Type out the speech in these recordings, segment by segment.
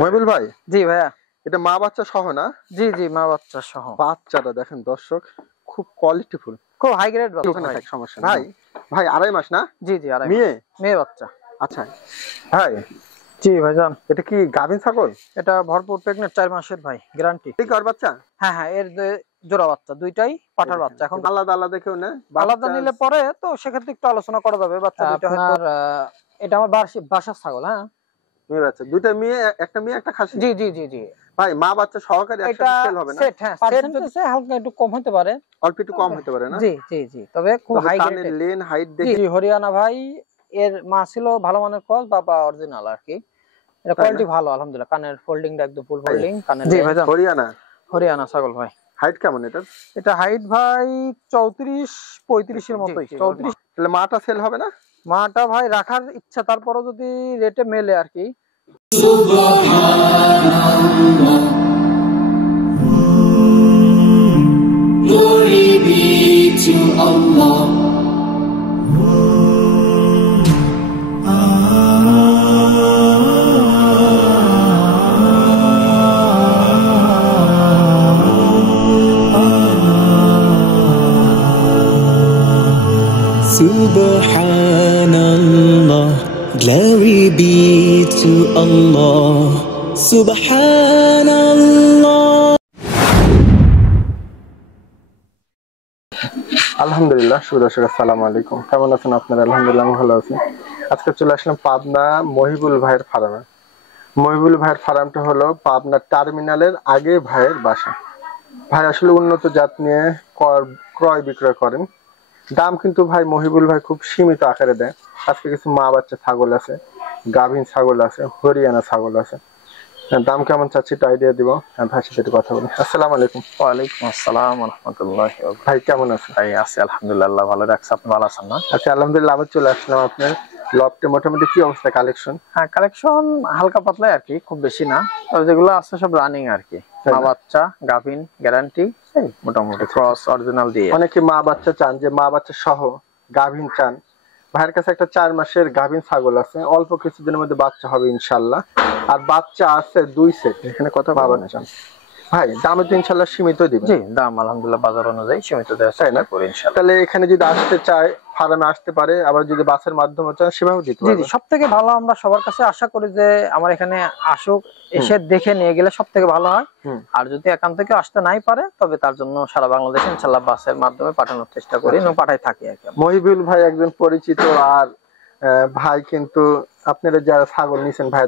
মহিবুল ভাই, জি ভাইয়া, এটা মা বাচ্চা সহ না? জি জি, মা বাচ্চা সহ। বাচ্চাটা দেখেন দর্শক, খুব কোয়ালিটিফুল, খুব হাই গ্রেড বাচ্চা। ওখানে থাক, সমস্যা নেই। ভাই ভাই আড়াই মাস না? জি জি, আড়াই মাস। মেয়ে? মেয়ে বাচ্চা। আচ্ছা ভাই, জি ভাইজান, এটা কি গাভীন ছাগল? এটা ভরপুর প্রেগনেন্ট, 4 মাসের ভাই, গ্যারান্টি। এই কার বাচ্চা? হ্যাঁ হ্যাঁ, এর জোড়া বাচ্চা, দুইটাই পাঠার বাচ্চা। এখন আলাদা আলাদা কেউ না? আলাদা নিলে পরে তো সেক্ষেত্রে একটু আলোচনা করা যাবে। বাচ্চা দুইটা হয়তো, এটা আমার বাসার ছাগল। হ্যাঁ, মেয়ে বাচ্চা, দুইটা মেয়ে, একটা মেয়ে একটা খাসি। জি জি জি জি ভাই মা বাচ্চা সহকারে একসাথে সেল হবে না? সেট, হ্যাঁ, পার্সেন্টেজে হালকা একটু কম হতে পারে, অল্প একটু কম হতে পারে না? জি জি জি, তবে খুব হাই কানের গ্রেড। লেন হাইট জি, দেখে। হরিয়ানা ভাই, এর মা ছিল ভালো মানের ক্রস, বাবা অরিজিনাল আর কি। এটা কোয়ালিটি ভালো আলহামদুলিল্লাহ। কানের ফোল্ডিংটা একদম ফুল ফোল্ডিং কানের। জি ভাই, হরিয়ানা। হরিয়ানা ছাগল ভাই। হাইট কেমন এটার? এটা হাইট ভাই 34-35 এর মতোই। 34। তাহলে মাটা সেল হবে না? মাটা ভাই রাখার ইচ্ছা, তারপরে যদি রেটে মেলে আর কি। Glory be to Allah. Subhanallah, glory be to Allah. Subhanallah. আলহামদুলিল্লাহ, সুদর্শক আসসালামু আলাইকুম। কেমন আছেন আপনারা? আলহামদুলিল্লাহ আমি ভালো আছি। আজকে চলে আসলাম পাবনা মহিবুল ভাইয়ের ফার্মে। মহিবুল ভাইয়ের ফার্মটা হলো পাবনা টার্মিনালের আগে ভাইয়ের বাসা। ভাই আসলে উন্নত জাত নিয়ে ক্রয় বিক্রয় করেন। দাম কিন্তু ভাই মহিবুল ভাই খুব সীমিত আকারে দেয়। আজকে কিছু মা বাচ্চা ছাগল আছে, গাভীন ছাগল আছে, হরিয়ানা ছাগল আছে। দাম কেমন চাচ্ছি একটু আইডিয়া দিব। ভাইয়ের সাথে একটু কথা বলি। আসসালামু আলাইকুম। ওয়ালাইকুম আসসালাম ওয়া রাহমাতুল্লাহি ওয়া বারাকাতুহু। ভাই কেমন আছেন? ভাই আছি আলহামদুলিল্লাহ, ভালো রাখছে। আপনি ভালো আছেন না? আচ্ছা আলহামদুলিল্লাহ, আবার চলে আসলাম আপনার লফটে। মোটামুটি কি অবস্থা কালেকশন? হ্যাঁ, কালেকশন হালকা পাতলা আর কি, খুব বেশি না। তবে যেগুলো আছে সব রানিং আর কি। মা বাচ্চা, গাভিন, গ্যারান্টি, মোটামুটি ক্রস অরিজিনাল দিয়ে। অনেকে মা বাচ্চা চান, যে মা বাচ্চা সহ গাভিন চান। ভাইয়ের কাছে একটা 4 মাসের গাভিন ছাগল আছে, অল্প কিছুদিনের মধ্যে বাচ্চা হবে ইনশাল্লাহ। আর বাচ্চা আছে 2 সেট। এখানে কথা পাবেন চান ভাই, দামে তো ইনশাল্লাহ সীমিত দিবেন? জি, দাম আলহামদুলিল্লাহ বাজার অনুযায়ী সীমিত দেওয়া চাই না করে ইনশাআল্লাহ। তাহলে এখানে যদি আসতে চায় ফার্মে আসতে পারে, আবার যদি বাসের মাধ্যমে চান সেভাবে দিতে পারবে? জি, সবথেকে ভালো আমরা সবার কাছে আশা করি যে আমার এখানে আসুক, এসে দেখে নিয়ে গেলে সবথেকে ভালো হয়। আর যদি এখান থেকে আসতে নাই পারে, তবে তার জন্য সারা বাংলাদেশে ইনশাআল্লাহ বাসের মাধ্যমে পাঠানোর চেষ্টা করি এবং পাঠাই থাকি আর কি। মহিবুল ভাই একজন পরিচিত। আর ভাই কিন্তু আপনারা যারা ছাগল নিছেন ভাই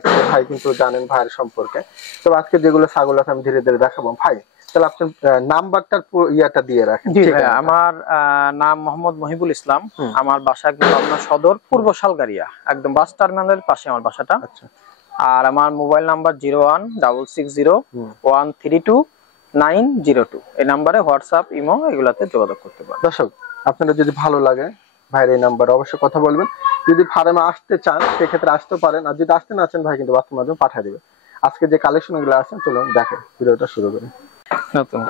কিন্তু জানেন ভাইয়ের সম্পর্কে। তো আজকে যেগুলো ছাগল আছে আমি ধীরে ধীরে দেখাবো। ভাই তাহলে আপনার নাম্বারটার ইয়াটা দিয়ে রাখেন। জি ভাই, আমার নাম মোহাম্মদ মহিবুল ইসলাম। আমার বাসা কিন্তু আপনার সদর পূর্ব শালগারিয়া, একদম বাস টার্মিনালের পাশে আমার বাসাটা। আচ্ছা। আর আমার মোবাইল নাম্বার 01660132-902। এই নাম্বারে হোয়াটসঅ্যাপ, ইমো এগুলাতে যোগাযোগ করতে পারেন। দর্শক, আপনাদের যদি ভালো লাগে ভাইয়ের এই নাম্বারে অবশ্যই কথা বলবেন। যদি ফার্মে আসতে চান সেক্ষেত্রে আসতে পারেন, আর যদি আসতে না চান ভাই কিন্তু বাসের মাধ্যমে পাঠিয়ে দিবে। আজকে যে কালেকশন গুলো আছে চলুন দেখেন, ভিডিওটা শুরু করি।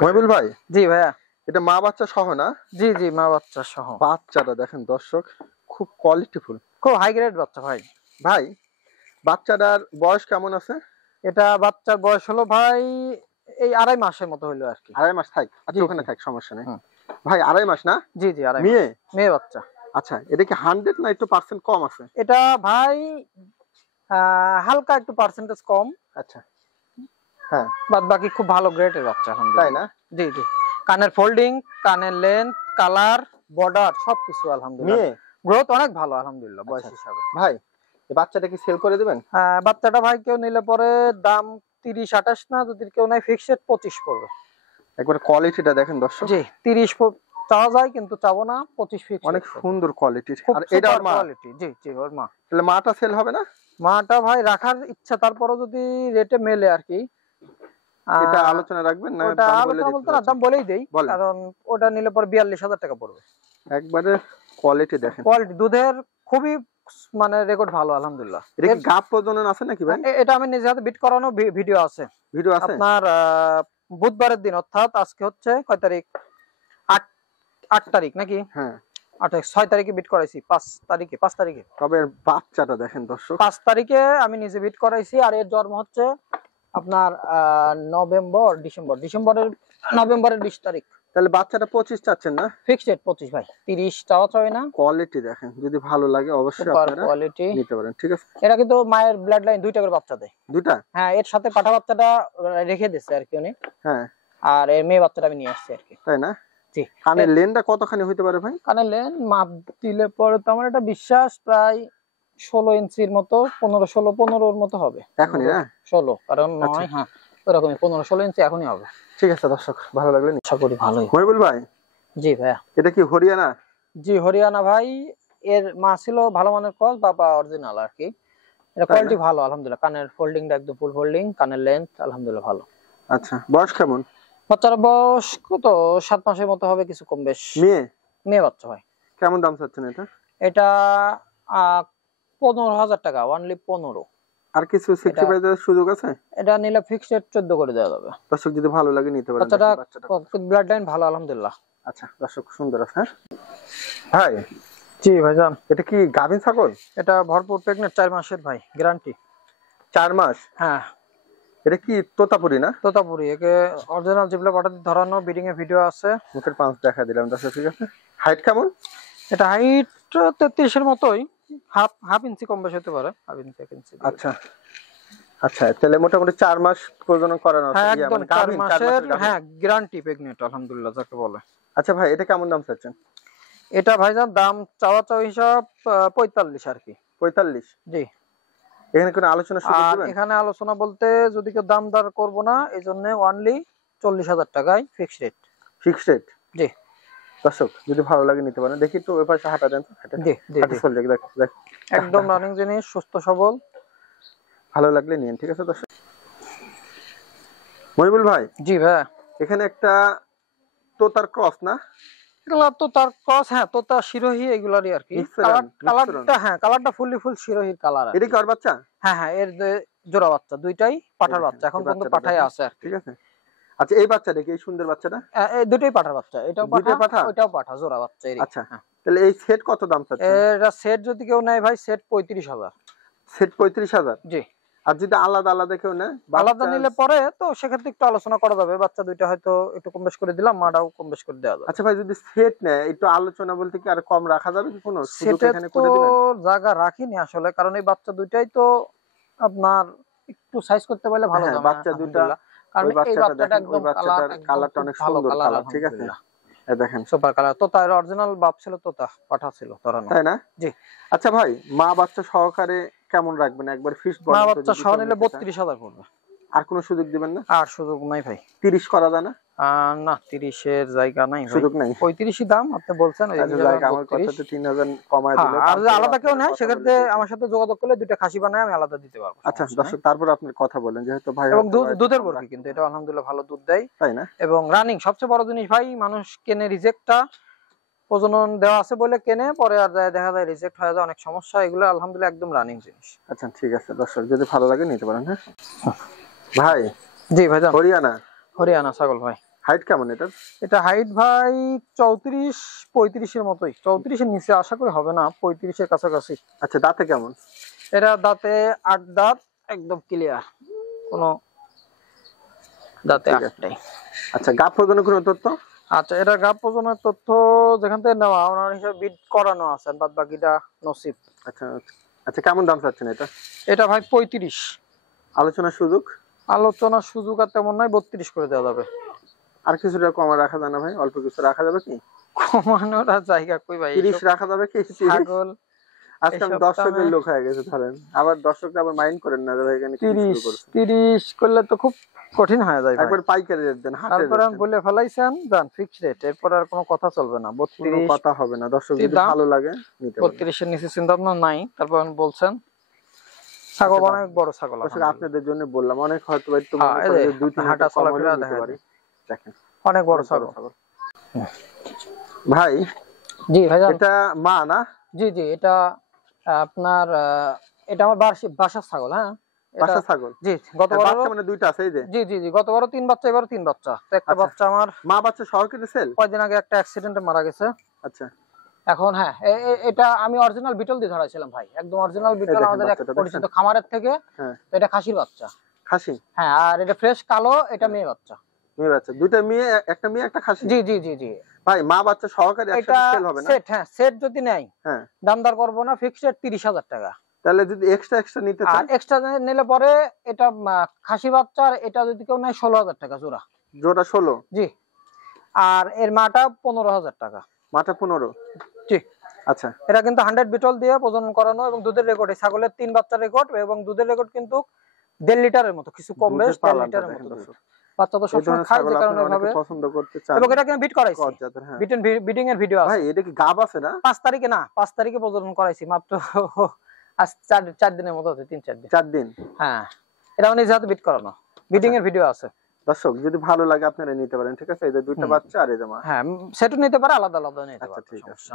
মহিবুল ভাই, জি ভাইয়া, এটা মা বাচ্চা সহ না? জি জি, মা বাচ্চা সহ। বাচ্চাটা দেখেন দর্শক, খুব কোয়ালিটিফুল, খুব হাই গ্রেড বাচ্চা ভাই। ভাই বাচ্চাটার বয়স কেমন আছে? এটা বাচ্চার বয়স হলো ভাই এই 2.5 মাসের মতো হইলো আর কি। 2.5 মাস থাক, আচ্ছা ওখানে থাক, সমস্যা নেই। ভাই 2.5 মাস না? জি জি, 2.5 মেয়ে? মেয়ে বাচ্চা। আচ্ছা, এটা কি 100 না একটু পার্সেন্ট কম আছে? এটা ভাই হালকা একটু পার্সেন্টেজ কম। আচ্ছা, হ্যাঁ, বাদ বাকি খুব ভালো গ্রেডের বাচ্চা আলহামদুলিল্লাহ। তাই না? জি জি, কানের ফোল্ডিং, কানের লেন্থ, কালার, বর্ডার সবকিছু আলহামদুলিল্লাহ। গ্রোথ অনেক ভালো আলহামদুলিল্লাহ বয়স হিসাবে। ভাই এই বাচ্চাটা কি সেল করে দিবেন? বাচ্চাটা ভাই কেউ নিলে পরে দাম 30-28 না, যদি কেউ নাই ফিক্সড 25 পড়বে। একবার কোয়ালিটিটা দেখেন দর্শক। জি, 30 চাওয়া যায় কিন্তু চাবো না, 25 ফিক্স। অনেক সুন্দর কোয়ালিটির। আর এটা ওর মা কোয়ালিটি। জি জি, ওর মা। তাহলে মাটা সেল হবে না? মাটা ভাই রাখার ইচ্ছা, তারপরে যদি রেটে মেলে আর কি। এটা আলোচনা রাখবেন না? ওটা আলোচনা বলতে না, দাম বলেই দেই, কারণ ওটা নিলে পরে 42,000 টাকা পড়বে। একবারে কোয়ালিটি দেখেন। কোয়ালিটি দুধের খুবই মানে রেকর্ড ভালো আলহামদুলিল্লাহ। এটা কি গাব প্রজনন আছে নাকি ভাই? এটা আমি নিজে হাতে বিট করানো ভিডিও আছে। ভিডিও আছে আপনার বুধবারের দিন, অর্থাৎ আজকে হচ্ছে কয় তারিখ? 8 তারিখ নাকি? হ্যাঁ, 6 তারিখে বিট করাইছি, 5 তারিখে তবে বাচ্চাটা দেখেন দর্শক, 5 তারিখে আমি নিজে বিট করাইছি। আর এর জন্ম হচ্ছে আপনার নভেম্বরের 20 তারিখ। তাহলে বাচ্চাটা 25 চাচ্ছেন না? ফিক্সড রেট 25 ভাই, 30 টাকা চাই না। কোয়ালিটি দেখেন, যদি ভালো লাগে অবশ্যই আপনারা কোয়ালিটি নিতে পারেন, ঠিক আছে। এরা কিন্তু মায়ের ব্লাড লাইন 2টা করে বাচ্চা দেয়। 2টা? হ্যাঁ, এর সাথে পাঠা বাচ্চাটা রেখে দিচ্ছে আর কি উনি। হ্যাঁ, আর এর মেয়ে বাচ্চাটা আমি নিয়ে আসছি আর কি। তাই না? জি। কানের লেনটা কতখানি হইতে পারে ভাই? কানের লেন মাপ দিলে পরে তো আমার এটা বিশ্বাস প্রায় 16 ইঞ্চির মতো, 15-16-15 মতো হবে এখনই না? 16, কারণ নয়, হ্যাঁ ওরকমই 15-16 ইঞ্চি এখনই হবে। ঠিক আছে দর্শক, ভালো লাগলে আশা করি ভালোই। মহিবুল ভাই, জি ভাইয়া। এটা কি হরিয়ানা? জি হরিয়ানা ভাই। এর মা ছিল ভালো মানের ক্রস, বাবা অরিজিনাল আর কি। এটা কোয়ালিটি ভালো আলহামদুলিল্লাহ। কানের ফোল্ডিংটা একদম ফুল ফোল্ডিং, কানের লেন্থ আলহামদুলিল্লাহ ভালো। আচ্ছা, বয়স কেমন? বাচ্চার বয়স কত 7 মাসের মতো হবে, কিছু কম বেশ। মেয়ে বাচ্চা ভাই। কেমন দাম চাচ্ছেন এটা? এটা 15,000 টাকা, অনলি 15। আর কিছু সেক্রিফাইস এর সুযোগ আছে? এটা নিলে ফিক্সড রেট 14 করে দেওয়া যাবে। দর্শক যদি ভালো লাগে নিতে পারেন। বাচ্চাটা ব্লাড লাইন ভালো আলহামদুলিল্লাহ। আচ্ছা দর্শক, সুন্দর আছে। হ্যাঁ ভাই। জি ভাইজান। এটা কি গাভীন ছাগল? এটা ভরপুর প্রেগন্যান্ট, 4 মাসের ভাই, গ্যারান্টি 4 মাস? হ্যাঁ। এটা কি তোতাপুরি না? তোতাপুরি। একে অরিজিনাল জিবলা পাটাতে ধরানো, ব্রিডিং এর ভিডিও আছে। মুখের পাঁচ দেখা দিলাম দর্শক, ঠিক আছে। হাইট কেমন? এটা হাইট 33 এর মতোই, হাফ ইঞ্চি কম বেশি হতে পারে, হাফ ইঞ্চি 1 ইঞ্চি। আচ্ছা আচ্ছা, তাহলে মোটামুটি 4 মাস প্রজনন করানো আছে। হ্যাঁ একদম 4 মাসের, হ্যাঁ গ্যারান্টি প্রেগন্যান্ট আলহামদুলিল্লাহ যাকে বলে। আচ্ছা ভাই, এটা কেমন দাম চাচ্ছেন? এটা ভাইজান দাম চাওয়া হিসাব 45 আর কি। 45? জি। এখানে কোনো আলোচনা সুযোগ দিবেন? এখানে আলোচনা বলতে যদি কেউ দাম দর করব না, এইজন্য অনলি 40,000 টাকায় ফিক্সড রেট। Fixed rate? জি। দর্শক যদি ভালো লাগে নিতে পারেন। দেখি একটু ওই পাশে হাঁটা দেন তো। জি জি দেখ, একদম রানিং জিনিস, সুস্থ সবল, ভালো লাগলে নিন, ঠিক আছে দর্শক। মহিবুল ভাই। জি ভাই। এখানে একটা তোতার ক্রস না? এগুলা তো তার ক্রস, হ্যাঁ তোতা শিরোহী এগুলারই আর কি। কালারটা, হ্যাঁ কালারটা ফুল শিরোহীর কালার। এটা কি ওর বাচ্চা? হ্যাঁ হ্যাঁ, এর জোড়া বাচ্চা, দুইটাই পাঠার বাচ্চা, এখন পর্যন্ত পাঠাই আছে আর ঠিক আছে। আচ্ছা, এই বাচ্চাটা কি, এই সুন্দর বাচ্চাটা? এই দুটোই পাঠার বাচ্চা, এটাও পাঠা ওটাও পাঠা, জোড়া বাচ্চা। আচ্ছা, তাহলে এই সেট কত দাম চাচ্ছেন? এটা সেট যদি কেউ নেয় ভাই, সেট 35,000। সেট 35,000? জি। আর যদি আলাদা আলাদা কেউ নেয়? আলাদা নিলে পরে তো সেক্ষেত্রে একটু আলোচনা করা যাবে, বাচ্চা দুইটা হয়তো একটু কম বেশ করে দিলাম, মাটাও কম বেশ করে দেওয়া যাবে। আচ্ছা ভাই, যদি সেট নেয় একটু আলোচনা বলতে কি আর কম রাখা যাবে কি? কোনো সুযোগ এখানে করে দিবেন? জায়গা রাখিনি আসলে, কারণ এই বাচ্চা দুইটাই তো আপনার একটু সাইজ করতে পারলে ভালো হবে। বাচ্চা দুটো, কারণ এই বাচ্চাটা একদম কালারটা অনেক সুন্দর কালার, ঠিক আছে। এই দেখেন সুপার কালার। তো তার অরিজিনাল বাপ ছিল তোতা, পাঠা ছিল ধরানো, তাই না? জি। আচ্ছা ভাই, মা বাচ্চা সহকারে কেমন রাখবেন একবার ফিক্সড বলেন? মা বাচ্চা সহ নিলে 32,000 পড়বে। আর কোনো সুযোগ দিবেন না? আর সুযোগ নাই ভাই। 30 করা যায় না? না, 30 এর জায়গা নাই ভাই, সুযোগ নাই। 35ই দাম আপনি বলছেন। এই জায়গা আমার কথাতে 3,000 কমায় দিলে। আর যদি আলাদা কেউ নেয় সেক্ষেত্রে আমার সাথে যোগাযোগ করলে দুইটা খাসি বানায় আমি আলাদা দিতে পারবো। আচ্ছা দর্শক, তারপর আপনি কথা বলেন, যেহেতু ভাই এবং দুধের বরফি কিন্তু এটা আলহামদুলিল্লাহ ভালো দুধ দেয়, তাই না? এবং রানিং সবচেয়ে বড় জিনিস ভাই, মানুষ কেনে রিজেক্টটা, প্রজনন দেওয়া আছে বলে কেনে, পরে আর দেখা যায় রিজেক্ট হয়ে যায়, অনেক সমস্যা। এগুলো আলহামদুলিল্লাহ একদম রানিং জিনিস। আচ্ছা ঠিক আছে দর্শক, যদি ভালো লাগে নিতে পারেন। হ্যাঁ ভাই। জি ভাইজান। হরিয়ানা ছাগল ভাই। হাইট কেমন এটা? এটা হাইট ভাই 34-35 এর মতোই, 34 এর নিচে আশা করি হবে না, 35 এর কাছাকাছি। আচ্ছা, দাঁতে কেমন? এটা দাঁতে 8 দাঁত, একদম ক্লিয়ার, কোনো দাঁতে 8টাই। আচ্ছা, গাব প্রজননের কোনো তথ্য? আচ্ছা, এটা গাব প্রজননের তথ্য যেখান থেকে নেওয়া ওনার হিসাবে বিট করানো আছে, বাদ বাকিটা নসিব। আচ্ছা আচ্ছা, কেমন দাম চাচ্ছেন এটা? এটা ভাই 35। আলোচনার সুযোগ? আলোচনার সুযোগ আর তেমন নাই, 32 করে দেওয়া যাবে। আর কিছুটা কমা রাখা যায় না ভাই? অল্প কিছু রাখা যাবে কি? কমানোর জায়গা কই ভাই? 30 রাখা যাবে কি? ছাগল আজকে আমি দর্শকের লোক হয়ে গেছে ধরেন, আবার দর্শকরা আবার মাইন্ড করেন না ভাই, এখানে 30 করলে তো খুব কঠিন হয়ে যায় ভাই। একবার পাইকারি রেট দেন, হাতে তারপর আমি বলে ফেলাইছেন দেন ফিক্সড রেট, এরপর আর কোনো কথা চলবে না। 32 কথা হবে না দর্শক, যদি ভালো লাগে নিতে পারেন। 32 এর নিচে চিন্তা ভাবনা নাই। তারপর আপনি বলছেন ছাগল অনেক বড় ছাগল, আসলে আপনাদের জন্য বললাম, অনেক হয়তো একটু মনে করে যে 2-3 হাঁটা চলাফেরা দিতে পারি। দেখেন অনেক বড় ছাগল ভাই। জি ভাইজান। এটা মা না? জি জি, এটা আপনার এটা আমার বাসার ছাগল। হ্যাঁ, বাসার ছাগল। জি, গতবার বাচ্চা মানে দুইটা আছে এই যে? জি জি জি, গতবারও 3 বাচ্চা, এবারও 3 বাচ্চা। তো একটা বাচ্চা আমার মা বাচ্চা সহ কেটে সেল? কয়দিন আগে একটা অ্যাক্সিডেন্টে মারা গেছে। আচ্ছা। এখন হ্যাঁ এটা আমি অরিজিনাল বিটল দিয়ে ধরাইছিলাম ভাই, একদম অরিজিনাল বিটল দেখেন আমাদের এক বাচ্চাটা পরিচিত দেখছেন? খামারের থেকে। হ্যাঁ তো এটা খাসির বাচ্চা। খাসি? হ্যাঁ, আর এটা ফ্রেশ কালো, এটা মেয়ে বাচ্চা। মেয়ে বাচ্চা, দুইটা মেয়ে, একটা মেয়ে একটা খাসি? জি জি জি জি। ভাই মা বাচ্চা সহকারে এটা একসাথে সেল হবে না? সেট, হ্যাঁ সেট যদি নেয় হ্যাঁ দাম দর করবো না, ফিক্সড রেট 30,000 টাকা। তাহলে যদি এক্সট্রা নিতে আর চান? এক্সট্রা নিলে পরে এটা খাসি বাচ্চা, আর এটা যদি কেউ নেয় 16,000 টাকা জোড়া। জোড়া 16? জি। আর এর মাটা 15,000 টাকা। মাটা 15? জি। আচ্ছা। এটা কিন্তু 100 বিটল দিয়ে প্রজনন করানো এবং দুধের রেকর্ড, ছাগলের 3 বাচ্চার রেকর্ড, এবং দুধের রেকর্ড কিন্তু 1.5 লিটারের মতো, কিছু কম বেশ 1.5 লিটারের মতো দুধ। বাচ্চা তো সবসময় খায়, যে কারণে ভাবে পছন্দ করতে চান। এবং এটা কিন্তু বিট করাইছি, হ্যাঁ বিডিং এর ভিডিও আছে। ভাই এটা কি গাব আছে না? 5 তারিখে না, 5 তারিখে প্রজনন করাইছি মাত্র, আজ 4 দিনের মতো হচ্ছে, 3-4 দিন। 4 দিন? হ্যাঁ, এটা উনি যেহেতু বিট করানো, বিডিং এর ভিডিও আছে। দর্শক যদি ভালো লাগে আপনারা নিতে পারেন, ঠিক আছে? এই যে দুইটা বাচ্চা আর এই যে মা। হ্যাঁ, সেটু নিতে পারে, আলাদা আলাদা নিতে পারে। আচ্ছা ঠিক আছে।